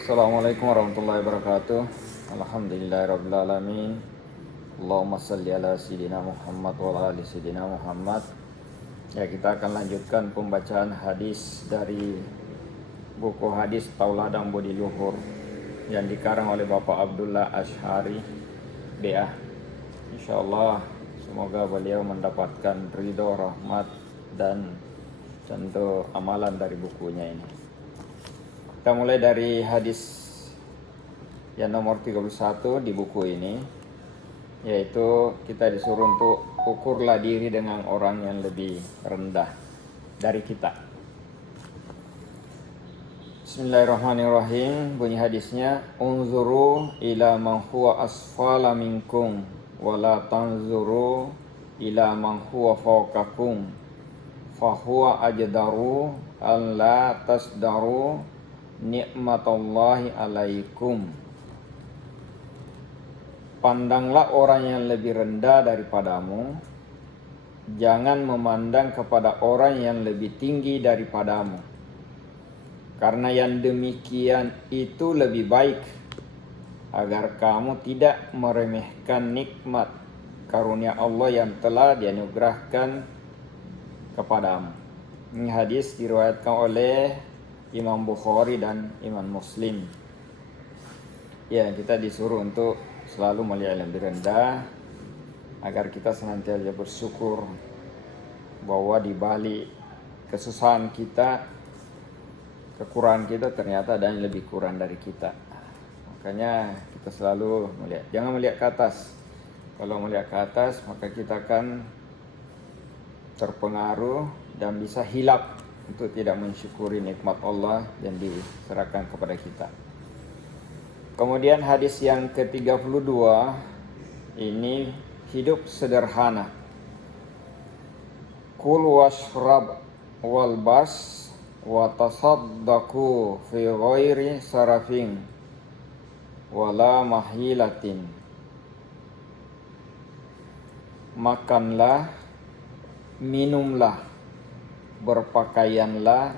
Assalamualaikum warahmatullahi wabarakatuh. Alhamdulillahirabbil alamin. Allahumma shalli ala sayidina Muhammad wa ala ali sayidina Muhammad. Ya, kita akan lanjutkan pembacaan hadis dari buku hadis Tauladan Budi Luhur yang dikarang oleh Bapak Abdullah Asy'ari BA. Insyaallah semoga beliau mendapatkan ridho, rahmat dan tentu amalan dari bukunya ini. Kita mulai dari hadis yang nomor 31 di buku ini, yaitu kita disuruh untuk ukurlah diri dengan orang yang lebih rendah dari kita. Bismillahirrahmanirrahim. Bunyi hadisnya, unzuru ila man huwa asfala minkum wa la tanzuru ila man huwa fawqakum fa huwa ajdaru an la tasdaru nikmatullahi alaikum. Pandanglah orang yang lebih rendah daripadamu, jangan memandang kepada orang yang lebih tinggi daripadamu, karena yang demikian itu lebih baik, agar kamu tidak meremehkan nikmat karunia Allah yang telah dianugerahkan kepadamu. Ini hadis diriwayatkan oleh Imam Bukhari dan Imam Muslim. Ya, kita disuruh untuk selalu melihat yang lebih rendah, agar kita senantiasa bersyukur bahwa di balik kesusahan kita, kekurangan kita, ternyata ada yang lebih kurang dari kita. Makanya kita selalu melihat, jangan melihat ke atas. Kalau melihat ke atas, maka kita akan terpengaruh dan bisa hilap untuk tidak mensyukuri nikmat Allah yang diserahkan kepada kita. Kemudian hadis yang ke-32 ini, hidup sederhana. Kul washrab walbas wa tasaddaqu fi ghairi sarafin wala mahilatin. Makanlah, minumlah, berpakaianlah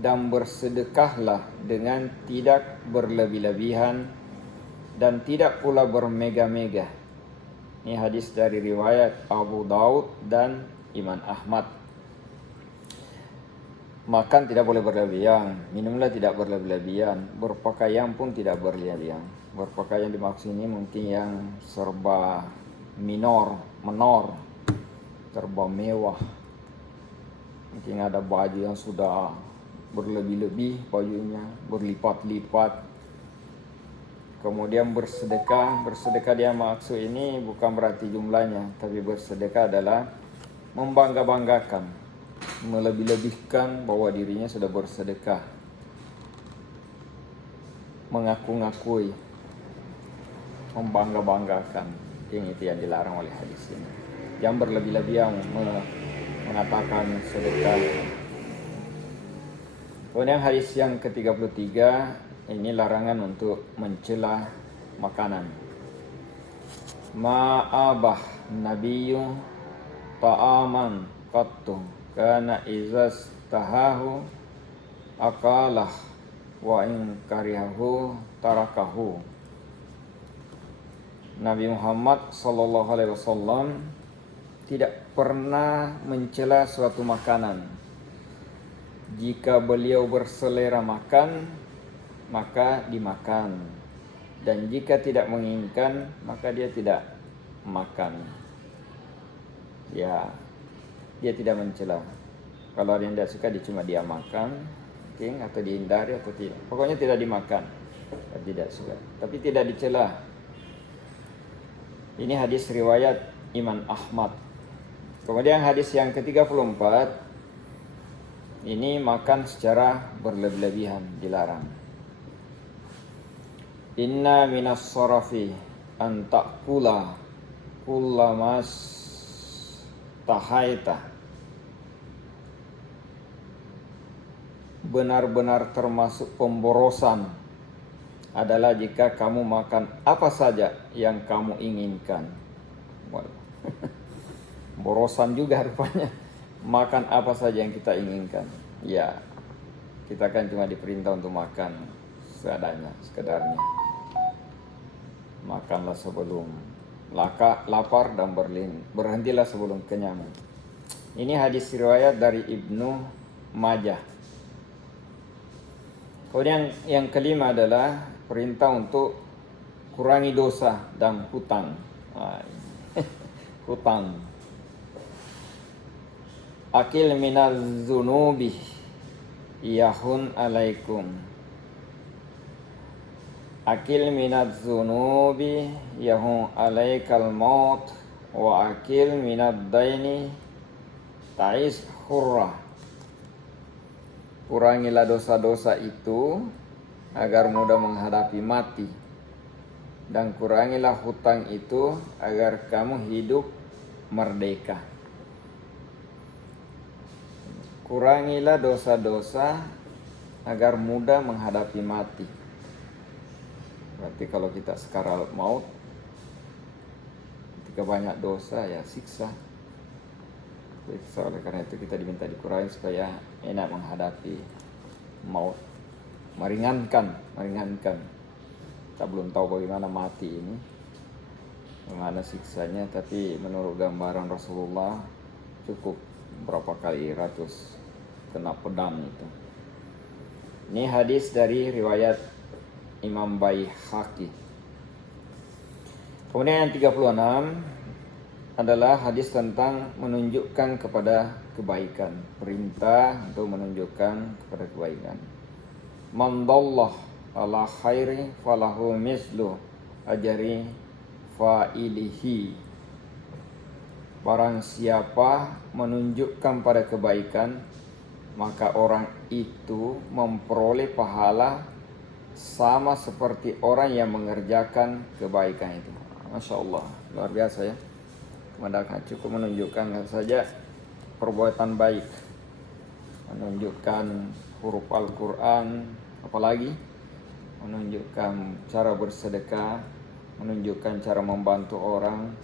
dan bersedekahlah dengan tidak berlebih-lebihan dan tidak pula bermegah-megah. Ini hadis dari riwayat Abu Daud dan Imam Ahmad. Makan tidak boleh berlebihan, minumlah tidak berlebih-lebihan, berpakaian pun tidak berlebihan. Berpakaian dimaksud ini mungkin yang serba menor, serba mewah. Mungkin ada baju yang sudah berlebih-lebih, bajunya berlipat-lipat. Kemudian bersedekah. Bersedekah dia maksud ini bukan berarti jumlahnya, tapi bersedekah adalah membangga-banggakan, melebih-lebihkan bahwa dirinya sudah bersedekah, mengaku-ngakui, membangga-banggakan. Itu yang dilarang oleh hadis ini. Yang berlebih-lebihan mengatakan sedekah. Kemudian hadis yang ke-33 ini larangan untuk mencela makanan. Ma'abah nabiyyu ta'aman qattu kana izas tahahu akalah wa in karihahu tarakahu. Nabi Muhammad sallallahu alaihi wasallam tidak pernah mencela suatu makanan. Jika beliau berselera makan, maka dimakan. Dan jika tidak menginginkan, maka dia tidak makan. Ya, dia tidak mencela. Kalau ada yang tidak suka, dia cuma dia makan, atau dihindari atau tidak. Pokoknya tidak dimakan. Tidak suka, tapi tidak dicela. Ini hadis riwayat Imam Ahmad. Kemudian hadis yang ke-34 ini, makan secara berlebih-lebihan dilarang. Inna minas sarafi an ta'kula kullamas tahaita. Benar-benar termasuk pemborosan adalah jika kamu makan apa saja yang kamu inginkan. Borosan juga rupanya. Makan apa saja yang kita inginkan. Ya, kita kan cuma diperintah untuk makan seadanya, sekedarnya. Makanlah sebelum lapar dan berhentilah sebelum kenyang. Ini hadis riwayat dari Ibnu Majah. Kemudian yang kelima adalah perintah untuk kurangi dosa dan hutang. Hutang. Akil minaz zunubi yahun alaikum. Akil minaz zunubi yahun alaikal maut wa akil minad daini ta'is hurrah. Kurangilah dosa-dosa itu agar mudah menghadapi mati, dan kurangilah hutang itu agar kamu hidup merdeka. Kurangilah dosa-dosa agar mudah menghadapi mati. Berarti kalau kita sekarat maut, ketika banyak dosa ya siksa. Oleh karena itu kita diminta dikurangi supaya enak menghadapi maut, meringankan. Kita belum tahu bagaimana mati ini, bagaimana siksanya, tapi menurut gambaran Rasulullah cukup berapa kali ratus kena pedang itu. Ini hadis dari riwayat Imam Baihaqi. Kemudian yang 36 adalah hadis tentang menunjukkan kepada kebaikan, perintah untuk menunjukkan kepada kebaikan. Man dallah ala khairi falahu mislu ajri fa'ilihi. Barang siapa menunjukkan pada kebaikan, maka orang itu memperoleh pahala sama seperti orang yang mengerjakan kebaikan itu. Masya Allah, luar biasa ya. Maka cukup menunjukkan saja perbuatan baik, menunjukkan huruf Al-Quran, apalagi menunjukkan cara bersedekah, menunjukkan cara membantu orang,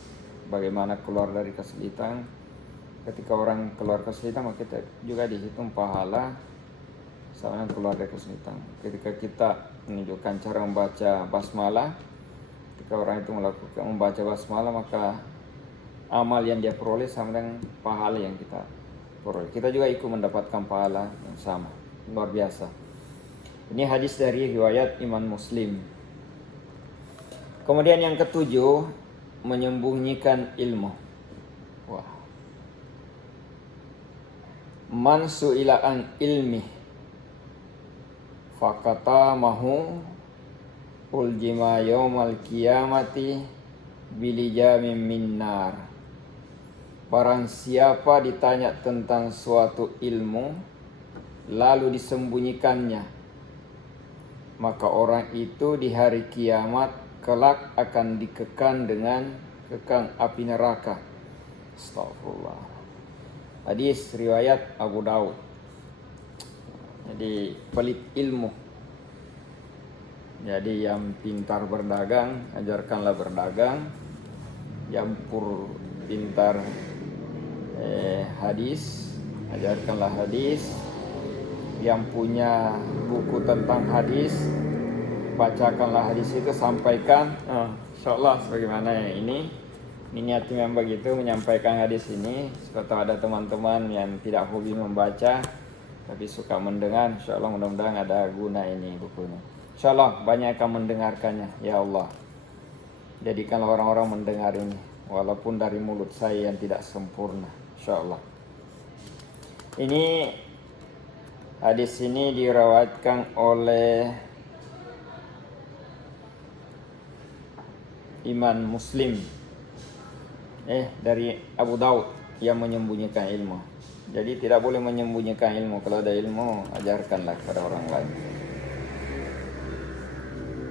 bagaimana keluar dari kesulitan. Ketika orang keluar kesulitan, maka kita juga dihitung pahala sama keluar dari kesulitan. Ketika kita menunjukkan cara membaca basmalah, ketika orang itu membaca basmalah, maka amal yang dia peroleh sama dengan pahala yang kita peroleh. Kita juga ikut mendapatkan pahala yang sama. Luar biasa. Ini hadis dari riwayat Imam Muslim. Kemudian yang ketujuh, menyembunyikan ilmu. Wah. Man su'ila an ilmi fakata mahu uljima yawmal qiyamati bilijamin minnar. Barang siapa ditanya tentang suatu ilmu lalu disembunyikannya, maka orang itu di hari kiamat kelak akan dikekang dengan kekang api neraka. Astagfirullah. Hadis riwayat Abu Daud. Jadi pelit ilmu. Jadi yang pintar berdagang, ajarkanlah berdagang. Yang pintar hadis, ajarkanlah hadis. Yang punya buku tentang hadis, bacakanlah hadis itu, sampaikan. Insyaallah sebagaimana ini niatnya yang begitu, menyampaikan hadis ini. Supaya ada teman-teman yang tidak hobi membaca tapi suka mendengar, insyaallah mudah-mudahan ada guna ini bukunya. Insyaallah banyak akan mendengarkannya, ya Allah. Jadikanlah orang-orang mendengar ini, walaupun dari mulut saya yang tidak sempurna, insyaallah. Ini hadis ini diriwayatkan oleh Imam Muslim dari Abu Daud yang menyembunyikan ilmu. Jadi tidak boleh menyembunyikan ilmu. Kalau ada ilmu, ajarkanlah kepada orang lain.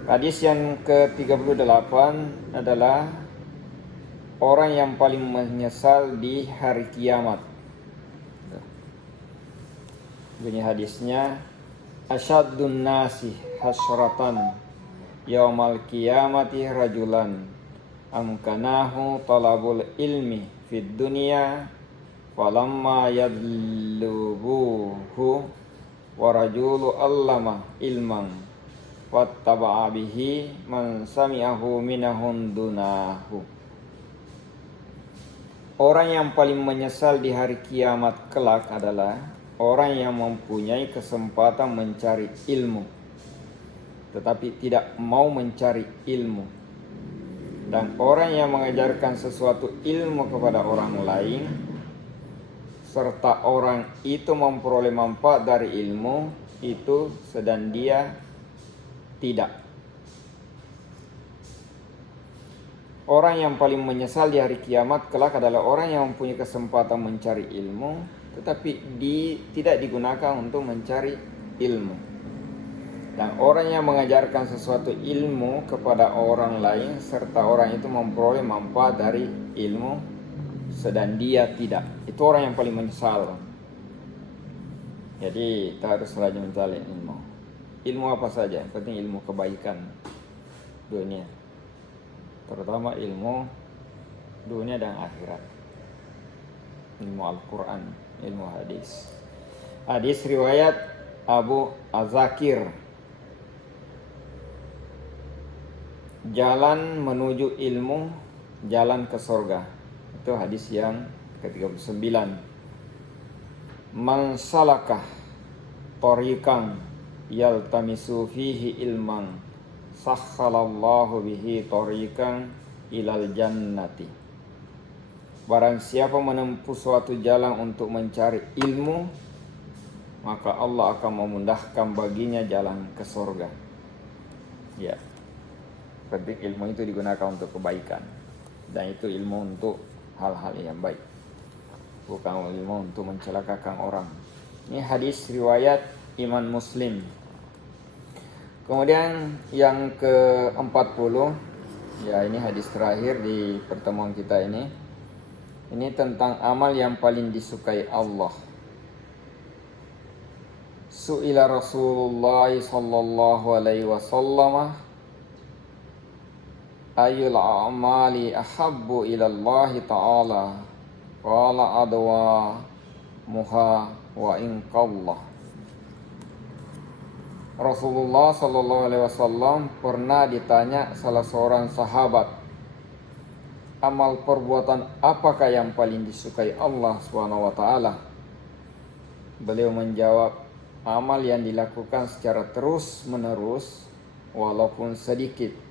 Hadis yang ke-38 adalah orang yang paling menyesal di hari kiamat. Bunyi hadisnya, asyaddun nasi hasratan yaumal qiyamati rajulan amkanahu talabul ilmi fid dunya falamma yadlubuhu wa rajulu allama ilman fattaba'a bihi man sami'ahu minahum dunahu. Orang yang paling menyesal di hari kiamat kelak adalah orang yang mempunyai kesempatan mencari ilmu tetapi tidak mau mencari ilmu, dan orang yang mengajarkan sesuatu ilmu kepada orang lain serta orang itu memperoleh manfaat dari ilmu itu sedang dia tidak. Orang yang paling menyesal di hari kiamat kelak adalah orang yang mempunyai kesempatan mencari ilmu tetapi tidak digunakan untuk mencari ilmu, dan orang yang mengajarkan sesuatu ilmu kepada orang lain serta orang itu memperoleh manfaat dari ilmu sedang dia tidak. Itu orang yang paling menyesal. Jadi kita harus rajin mencari ilmu. Ilmu apa saja, yang penting ilmu kebaikan dunia, terutama ilmu dunia dan akhirat. Ilmu Al-Quran, ilmu hadis. Hadis riwayat Abu Az-Zakir. Jalan menuju ilmu, jalan ke surga. Itu hadis yang ke-39. Man salakah tariqan yaltamisu fihi ilman sakhalallahu bihi tariqan ilal jannati. Barang siapa menempuh suatu jalan untuk mencari ilmu, maka Allah akan memudahkan baginya jalan ke surga. Ya. Penting ilmu itu digunakan untuk kebaikan, dan itu ilmu untuk hal-hal yang baik, bukan ilmu untuk mencelakakan orang. Ini hadis riwayat Imam Muslim. Kemudian yang ke-40, ya ini hadis terakhir di pertemuan kita ini. Ini tentang amal yang paling disukai Allah. Su'ila Rasulullah sallallahu alaihi wasallam ayyul a'mali ahabbu ilallahi ta'ala, qala adwa muha wa inqallah. Rasulullah sallallahu alaihi wasallam pernah ditanya salah seorang sahabat, amal perbuatan apakah yang paling disukai Allah Subhanahu wa taala? Beliau menjawab, amal yang dilakukan secara terus-menerus walaupun sedikit.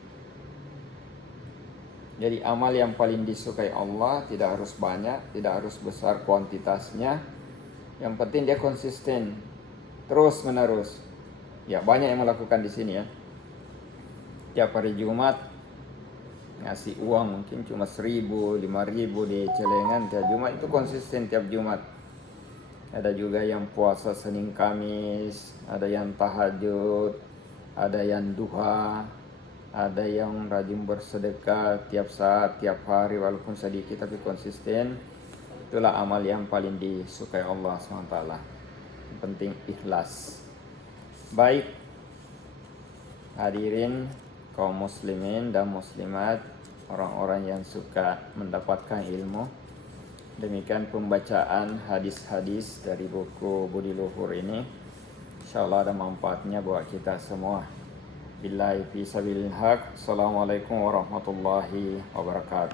Jadi amal yang paling disukai Allah tidak harus banyak, tidak harus besar kuantitasnya. Yang penting dia konsisten, terus menerus. Ya banyak yang melakukan di sini ya. Tiap hari Jumat ngasih uang mungkin cuma 1.000, 5.000 di celengan tiap Jumat, itu konsisten tiap Jumat. Ada juga yang puasa Senin Kamis, ada yang tahajud, ada yang duha, ada yang rajin bersedekah tiap saat, tiap hari walaupun sedikit tapi konsisten. Itulah amal yang paling disukai Allah SWT. Yang penting ikhlas. Baik, hadirin kaum muslimin dan muslimat, orang-orang yang suka mendapatkan ilmu. Demikian pembacaan hadis-hadis dari buku Budi Luhur ini. InsyaAllah ada manfaatnya buat kita semua. Billahi fi sabilil haq. Assalamualaikum warahmatullahi wabarakatuh.